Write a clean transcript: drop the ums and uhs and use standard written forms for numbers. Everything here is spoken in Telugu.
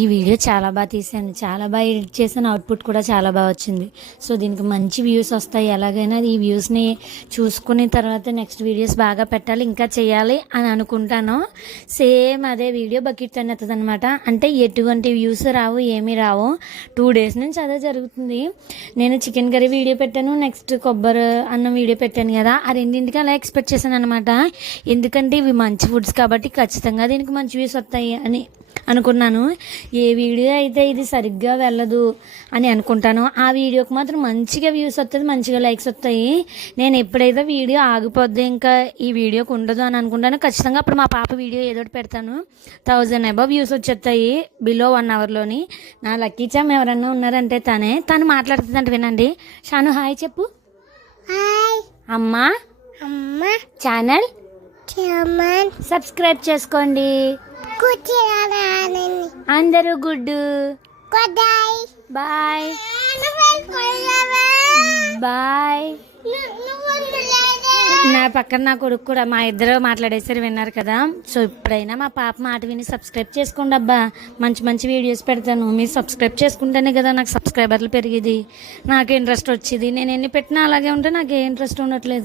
ఈ వీడియో చాలా బాగా తీసాను, చాలా బాగా ఎడిట్ చేశాను, అవుట్పుట్ కూడా చాలా బాగా వచ్చింది. సో దీనికి మంచి వ్యూస్ వస్తాయి. ఎలాగైనా ఈ వ్యూస్ని చూసుకున్న తర్వాత నెక్స్ట్ వీడియోస్ బాగా పెట్టాలి, ఇంకా చేయాలి అని అనుకుంటాను. సేమ్ అదే వీడియో బకెట్ అని వస్తుంది అనమాట. అంటే ఎటువంటి వ్యూస్ రావు, ఏమీ రావు. 2 days నుంచి అదే జరుగుతుంది. నేను చికెన్ కర్రీ వీడియో పెట్టాను, నెక్స్ట్ కొబ్బరి అన్నం వీడియో పెట్టాను కదా, ఆ రెండింటికి అలా ఎక్స్పెక్ట్ చేశాను అనమాట. ఎందుకంటే ఇవి మంచి ఫుడ్స్ కాబట్టి ఖచ్చితంగా దీనికి మంచి వ్యూస్ వస్తాయి అని అనుకున్నాను. ఏ వీడియో అయితే ఇది సరిగ్గా వెళ్ళదు అని అనుకుంటాను, ఆ వీడియోకి మాత్రం మంచిగా వ్యూస్ వస్తుంది, మంచిగా లైక్స్ వస్తాయి. నేను ఎప్పుడైతే వీడియో ఆగిపోద్ది, ఇంకా ఈ వీడియోకి ఉండదు అని అనుకుంటాను, ఖచ్చితంగా అప్పుడు మా పాప వీడియో ఏదో పెడతాను. 1000 above వ్యూస్ వచ్చేస్తాయి బిలో 1 hourలోని. నా లక్కీ చామ్ ఎవరన్నా ఉన్నారంటే తను మాట్లాడుతుందంట, వినండి. షాను హాయ్ చెప్పు. అమ్మా ఛానల్ సబ్స్క్రైబ్ చేసుకోండి అందరూ. Good bye bye. నా పక్కన నా కొడుకు కూడా, మా ఇద్దరు మాట్లాడేసరి విన్నారు కదా. సో ఇప్పుడైనా మా పాప మాట విని సబ్స్క్రైబ్ చేసుకోండి అబ్బా. మంచి మంచి వీడియోస్ పెడతాను, మీరు సబ్స్క్రైబ్ చేసుకుంటేనే కదా నాకు సబ్స్క్రైబర్లు పెరిగేది, నాకు ఇంట్రెస్ట్ వచ్చేది. నేను ఎన్ని పెట్టినా అలాగే ఉంటే నాకు ఏ ఇంట్రెస్ట్ ఉండట్లేదు.